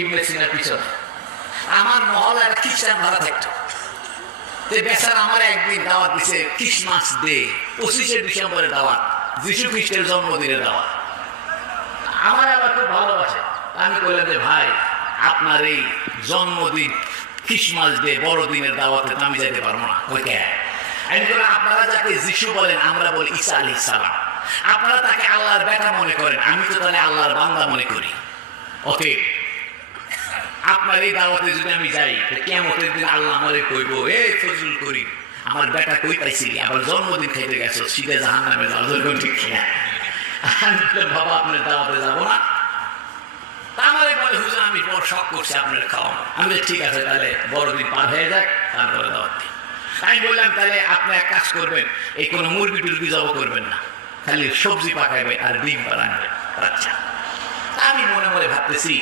ইবনে সিনার পিছনে। আমার মহল্লার খ্রিস্টান ভাড়া থাকতো, বেচার আমার একদিন দাওয়াত দিছে ক্রিসমাস ডে, 25শে ডিসেম্বরের দাওয়াত, যিশু খ্রিস্টের জন্মদিনের দাওয়াত। আমার আবার খুব ভালোবাসে। আমি বললাম যে ভাই আপনার এই জন্মদিন ক্রিসমাস ডে বড়দিনের দাওয়াতে আমি যেতে পারবো না। আমি বললাম আপনারা যাকে যিশু বলেন আমরা বলি ঈসা আলাইহিস সালাম, আপনারা তাকে আল্লাহর বেটা মনে করেন, আমি তো তাহলে আল্লাহর বান্দা মনে করি। অতএব আপনার এই দাওয়াতে যদি আমি যাই কিয়ামতের দিন আল্লাহ আমারে কইব, এই ফজল করি আমার বেটা কই পাইছিলি, আবার জন্মদিন খাইতে গেছো, সিধে জাহান্নামে যাও। ঠিক কিনা? বাবা আপনার দাওয়াতে যাবো না। আমারে বলে হুজুর আমি বড় শখ করছি আপনার খাওয়ানো। আমি ঠিক আছে তাহলে বড়দিন পার হয়ে যাক তারপরে দাওয়াত দিই। আমি বললাম তাহলে আপনি এক কাজ করবেন, এই কোনো মুরগি টুরগি জব করবেন না, খালি সবজি পাকাইবে আর ডিম পাড়াবেন। আচ্ছা, আমি মনে মনে ভাবতেছি